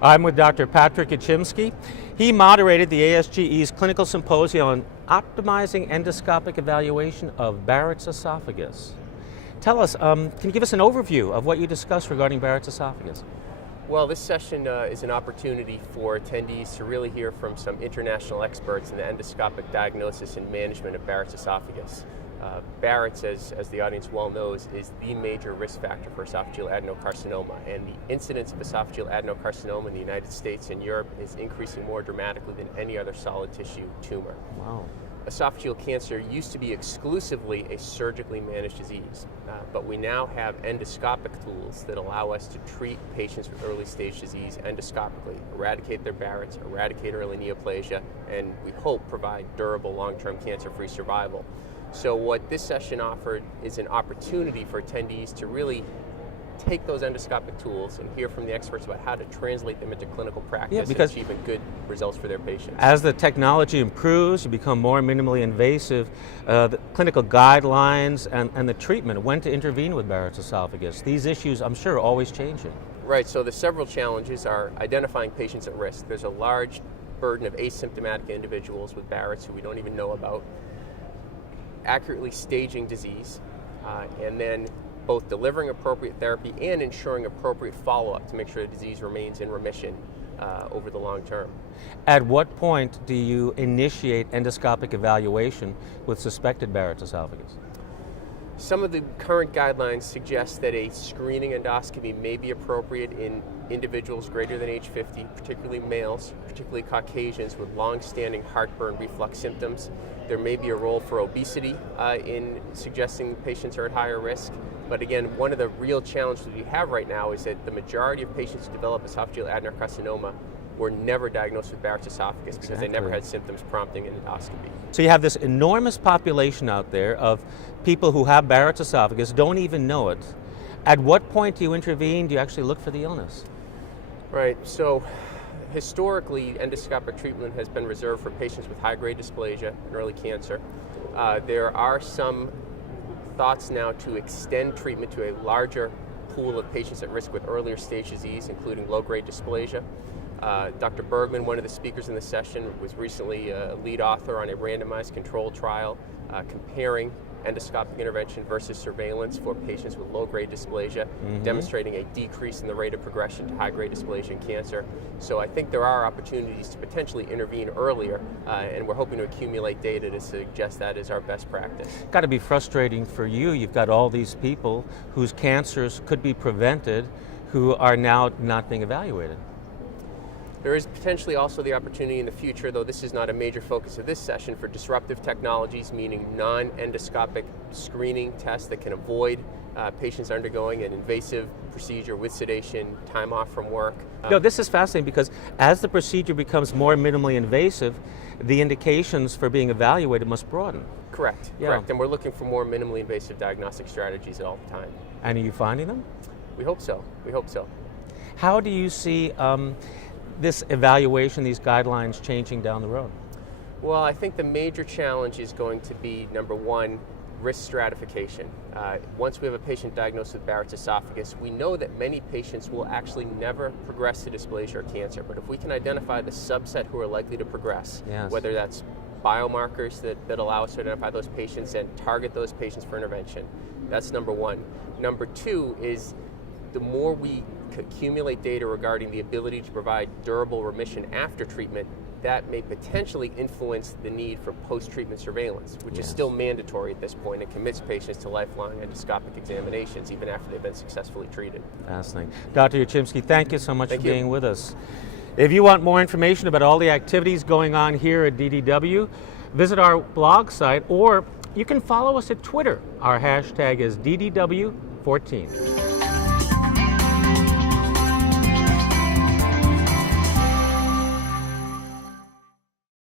I'm with Dr. Patrick Yachimski. He moderated the ASGE's clinical symposium on optimizing endoscopic evaluation of Barrett's esophagus. Tell us, can you give us an overview of what you discussed regarding Barrett's esophagus? Well, this session is an opportunity for attendees to really hear from some international experts in the endoscopic diagnosis and management of Barrett's esophagus. Barrett's, as the audience well knows, is the major risk factor for esophageal adenocarcinoma, and the incidence of esophageal adenocarcinoma in the United States and Europe is increasing more dramatically than any other solid tissue tumor. Wow. Esophageal cancer used to be exclusively a surgically managed disease, but we now have endoscopic tools that allow us to treat patients with early stage disease endoscopically, eradicate their Barrett's, eradicate early neoplasia, and we hope provide durable long-term cancer-free survival. So what this session offered is an opportunity for attendees to really take those endoscopic tools and hear from the experts about how to translate them into clinical practice and achieving good results for their patients. As the technology improves, you become more minimally invasive, the clinical guidelines and the treatment, when to intervene with Barrett's esophagus. These issues, I'm sure, are always changing. Right, so the several challenges are identifying patients at risk. There's a large burden of asymptomatic individuals with Barrett's who we don't even know about, accurately staging disease, and then both delivering appropriate therapy and ensuring appropriate follow-up to make sure the disease remains in remission over the long term. At what point do you initiate endoscopic evaluation with suspected Barrett's esophagus? Some of the current guidelines suggest that a screening endoscopy may be appropriate in individuals greater than age 50, particularly males, particularly Caucasians with long-standing heartburn reflux symptoms. There may be a role for obesity in suggesting patients are at higher risk. But again, one of the real challenges we have right now is that the majority of patients who develop esophageal adenocarcinoma were never diagnosed with Barrett's esophagus because they never had symptoms prompting an endoscopy. So you have this enormous population out there of people who have Barrett's esophagus, don't even know it. At what point do you intervene? Do you actually look for the illness? Right, so historically, endoscopic treatment has been reserved for patients with high-grade dysplasia and early cancer. There are some thoughts now to extend treatment to a larger pool of patients at risk with earlier stage disease, including low-grade dysplasia. Dr. Bergman, one of the speakers in the session, was recently a lead author on a randomized controlled trial comparing endoscopic intervention versus surveillance for patients with low-grade dysplasia, demonstrating a decrease in the rate of progression to high-grade dysplasia and cancer. So I think there are opportunities to potentially intervene earlier, and we're hoping to accumulate data to suggest that is our best practice. Got to be frustrating for you. You've got all these people whose cancers could be prevented who are now not being evaluated. There is potentially also the opportunity in the future, though this is not a major focus of this session, for disruptive technologies, meaning non-endoscopic screening tests that can avoid patients undergoing an invasive procedure with sedation, time off from work. No, this is fascinating because as the procedure becomes more minimally invasive, the indications for being evaluated must broaden. Correct, correct. And we're looking for more minimally invasive diagnostic strategies at all the time. And are you finding them? We hope so, we hope so. How do you see this evaluation, these guidelines changing down the road? Well, I think the major challenge is going to be, number one, risk stratification. Once we have a patient diagnosed with Barrett's esophagus, we know that many patients will actually never progress to dysplasia or cancer, but if we can identify the subset who are likely to progress, whether that's biomarkers that allow us to identify those patients and target those patients for intervention, that's number one. Number two is the more we accumulate data regarding the ability to provide durable remission after treatment, that may potentially influence the need for post-treatment surveillance, which is still mandatory at this point and commits patients to lifelong endoscopic examinations even after they've been successfully treated. Fascinating. Dr. Yachimski, thank you so much for being with us. If you want more information about all the activities going on here at DDW, visit our blog site, or you can follow us at Twitter. Our hashtag is DDW14.